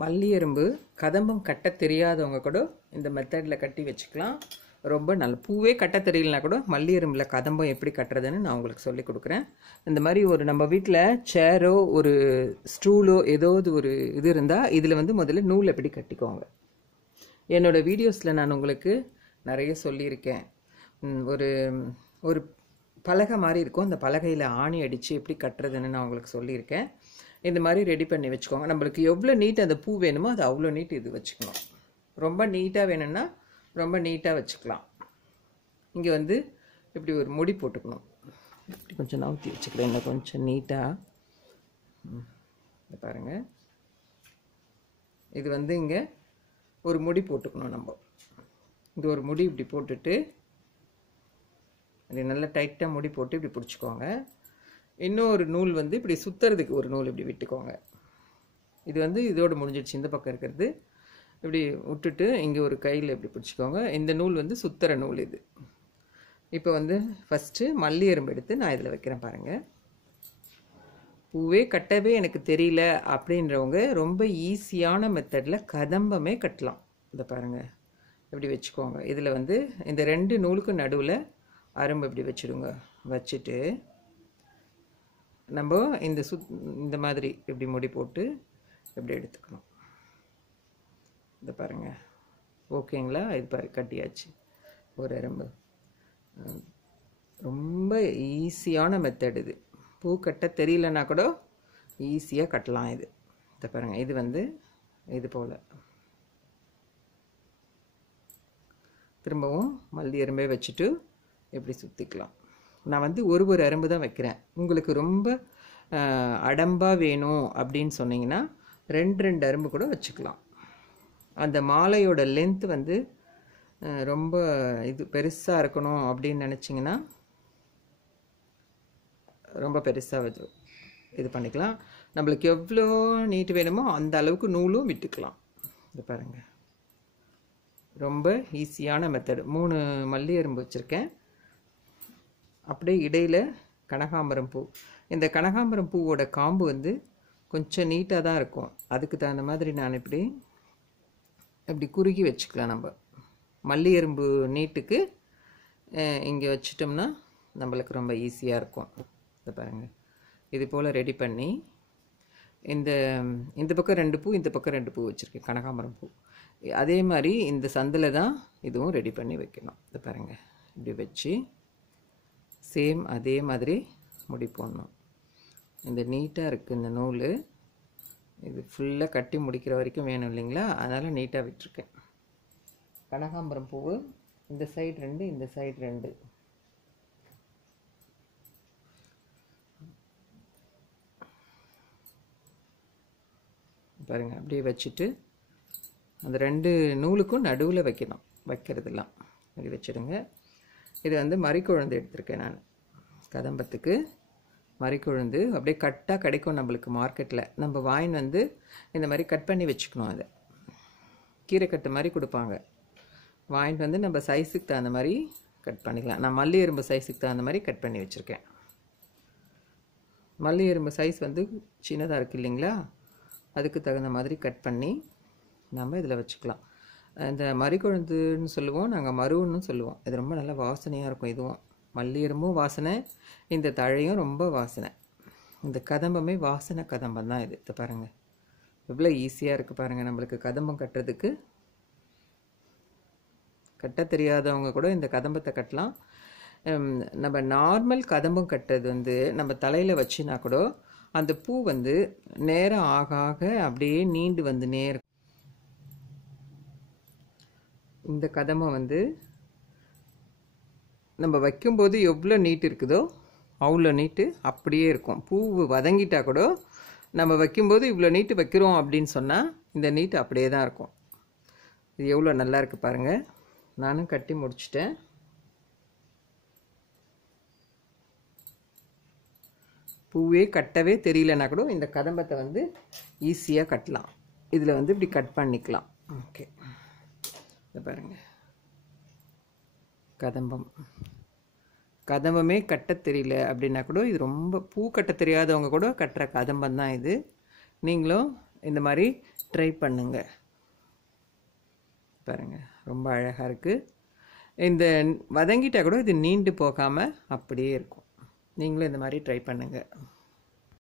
மல்லி எறும்பு கதம்பம் கட்ட தெரியாதவங்க கூட இந்த மெத்தடில் கட்டி வச்சுக்கலாம். ரொம்ப நல்ல பூவே கட்ட தெரியலனா கூட மல்லி எறும்பில் கதம்பம் எப்படி கட்டுறதுன்னு நான் உங்களுக்கு சொல்லி கொடுக்குறேன். இந்த மாதிரி ஒரு நம்ம வீட்டில் சேரோ ஒரு ஸ்டூலோ ஏதாவது ஒரு இது இருந்தால் இதில் வந்து முதல்ல நூல் எப்படி கட்டிக்கோங்க. என்னோடய வீடியோஸில் நான் உங்களுக்கு நிறைய சொல்லியிருக்கேன். ஒரு ஒரு பலகை மாதிரி இருக்கும். அந்த பலகையில் ஆணி அடித்து எப்படி கட்டுறதுன்னு நான் உங்களுக்கு சொல்லியிருக்கேன். இந்த மாதிரி ரெடி பண்ணி வச்சுக்கோங்க. நம்மளுக்கு எவ்வளோ நீட் அந்த பூ வேணுமோ அது அவ்வளோ நீட் இது வச்சுக்கணும் ரொம்ப நீட்டாக வேணும்னா ரொம்ப நீட்டாக வச்சுக்கலாம். இங்கே வந்து இப்படி ஒரு முடி போட்டுக்கணும். இப்படி கொஞ்சம் நவுத்தி வச்சுக்கிறேன். இன்னும் கொஞ்சம் நீட்டாக பாருங்கள் இது வந்து இங்கே ஒரு முடி போட்டுக்கணும் நம்ம. இங்கே ஒரு முடி இப்படி போட்டுட்டு இது நல்லா டைட்டாக முடி போட்டு இப்படி பிடிச்சிக்கோங்க. இன்னொரு நூல் வந்து இப்படி சுற்றுறதுக்கு ஒரு நூல் இப்படி விட்டுக்கோங்க. இது வந்து இதோடு முடிஞ்சிடுச்சு. இந்த பக்கம் இருக்கிறது. இப்படி விட்டுட்டு இங்கே ஒரு கையில் இப்படி பிடிச்சிக்கோங்க. இந்த நூல் வந்து சுத்துற நூல் இது. இப்போ வந்து ஃபஸ்ட்டு மல்லி எறும்பு எடுத்து நான் இதில் வைக்கிறேன் பாருங்கள் பூவே கட்டவே எனக்கு தெரியல அப்படின்றவங்க ரொம்ப ஈஸியான மெத்தடில் கதம்பமே கட்டலாம். இதை பாருங்கள் இப்படி வச்சுக்கோங்க. இதில் வந்து இந்த ரெண்டு நூலுக்கும் நடுவில் அரும்பு இப்படி வச்சுடுங்க. வச்சுட்டு நம்ம இந்த சுத் இந்த மாதிரி இப்படி முடி போட்டு இப்படி எடுத்துக்கணும். இதை பாருங்கள் ஓகேங்களா? இது பாரு கட்டியாச்சு. ஒரு எறும்பு. ரொம்ப ஈஸியான மெத்தட் இது. பூ கட்ட தெரியலனா கூட ஈஸியாக கட்டலாம் இது. இதை பாருங்கள் இது வந்து இது போல். திரும்பவும் மல்லி எறும்பே வச்சுட்டு எப்படி சுற்றிக்கலாம் நான் வந்து ஒரு ஒரு அரும்பு தான் வைக்கிறேன். உங்களுக்கு ரொம்ப அடம்பாக வேணும் அப்படின்னு சொன்னீங்கன்னா ரெண்டு ரெண்டு அரும்பு கூட வச்சுக்கலாம். அந்த மாலையோட லென்த் வந்து ரொம்ப இது பெருசாக இருக்கணும் அப்படின்னு நினச்சிங்கன்னா ரொம்ப பெருசாக வச்சு இது பண்ணிக்கலாம். நம்மளுக்கு எவ்வளோ நீட் வேணுமோ அந்த அளவுக்கு நூலும் விட்டுக்கலாம். இது பாருங்கள் ரொம்ப ஈஸியான மெத்தடு மூணு மல்லி எறும்பு வச்சுருக்கேன். அப்படியே இடையில் கனகாம்பரம் பூ. இந்த கனகாம்பரம் பூவோட காம்பு வந்து கொஞ்சம் நீட்டாக தான் இருக்கும். அதுக்கு தகுந்த மாதிரி நான் இப்படி இப்படி குறுகி வச்சுக்கலாம் நம்ம. மல்லி எறும்பு நீட்டுக்கு இங்கே வச்சிட்டோம்னா நம்மளுக்கு ரொம்ப ஈஸியாக இருக்கும். இதை பாருங்கள் இது போல் ரெடி பண்ணி இந்த இந்த பக்கம் ரெண்டு பூ இந்த பக்கம் ரெண்டு பூ வச்சுருக்கேன். கனகாம்பரம் பூ. அதே மாதிரி இந்த சந்தில் தான் இதுவும் ரெடி பண்ணி வைக்கணும். இதை பாருங்கள் இப்படி வச்சு சேம் அதே மாதிரி முடி போடணும். இந்த நீட்டாக இருக்குது இந்த நூல். இது ஃபுல்லாக கட்டி முடிக்கிற வரைக்கும் வேணும் இல்லைங்களா? அதனால் நீட்டாக விட்டுருக்கேன். கனகாம்பரம் பூவு இந்த சைடு ரெண்டு இந்த சைடு ரெண்டு. பாருங்கள் அப்படியே வச்சுட்டு அந்த ரெண்டு நூலுக்கும் நடுவில் வைக்கணும். வைக்கிறதெல்லாம். அப்படி வச்சிடுங்க. இது வந்து மறிக்குழந்து எடுத்திருக்கேன் நான். கதம்பத்துக்கு மறிக்குழுந்து அப்படியே கட்டாக கிடைக்கும் நம்மளுக்கு மார்க்கெட்டில் நம்ம வாயின் வந்து இந்த மாதிரி கட் பண்ணி வச்சுக்கணும் அதை. கீரை கட்டு மாதிரி கொடுப்பாங்க. வாயின் வந்து நம்ம சைஸுக்கு தகுந்த மாதிரி கட் பண்ணிக்கலாம். நான் மல்லி எறும்பு சைஸுக்கு தகுந்த மாதிரி கட் பண்ணி வச்சுருக்கேன். மல்லி எறும்பு சைஸ் வந்து சின்னதாக இருக்குது இல்லைங்களா? அதுக்கு தகுந்த மாதிரி கட் பண்ணி நம்ம இதில் வச்சுக்கலாம். இந்த மறிக்குழந்துன்னு சொல்லுவோம் நாங்கள் மருவுன்னு சொல்லுவோம். இது ரொம்ப நல்ல வாசனையாக இருக்கும் இதுவும். மல்லிகரமும் வாசனை இந்த தழையும் ரொம்ப வாசனை. இந்த கதம்பமே வாசனை கதம்பம் தான் இது. இதை பாருங்கள் எவ்வளோ ஈஸியாக இருக்குது பாருங்கள் நம்மளுக்கு கதம்பம் கட்டுறதுக்கு. கட்ட தெரியாதவங்க கூட இந்த கதம்பத்தை கட்டலாம். நம்ம நார்மல் கதம்பம் கட்டுறது வந்து நம்ம தலையில் வச்சுனா கூட அந்த பூ வந்து நேரம் ஆக ஆக அப்படியே நீண்டு வந்து நேரம் இந்த கதமை வந்து நம்ம வைக்கும்போது எவ்வளோ நீட் இருக்குதோ அவ்வளோ நீட்டு அப்படியே இருக்கும். பூ வதங்கிட்டா கூட நம்ம வைக்கும்போது இவ்வளோ நீட்டு வைக்கிறோம் அப்படின்னு சொன்னால் இந்த நீட்டு அப்படியே தான் இருக்கும். இது எவ்வளோ நல்லா இருக்குது பாருங்கள் நானும் கட்டி முடிச்சிட்டேன். பூவே கட்டவே தெரியலனா கூட இந்த கதம்பத்தை வந்து ஈஸியாக கட்டலாம். இதில் வந்து இப்படி கட் பண்ணிக்கலாம். ஓகே இதை பாருங்கள் கதம்பம். கதம்பமே கட்ட தெரியல அப்படின்னா கூட இது ரொம்ப பூ கட்ட தெரியாதவங்க கூட கட்டுற கதம்பம் தான் இது. நீங்களும் இந்த மாதிரி ட்ரை பண்ணுங்க. பாருங்க ரொம்ப அழகாக இருக்குது இந்த வதங்கிட்டால் கூட இது நீண்டு போகாமல் அப்படியே இருக்கும். நீங்களும் இந்த மாதிரி ட்ரை பண்ணுங்கள்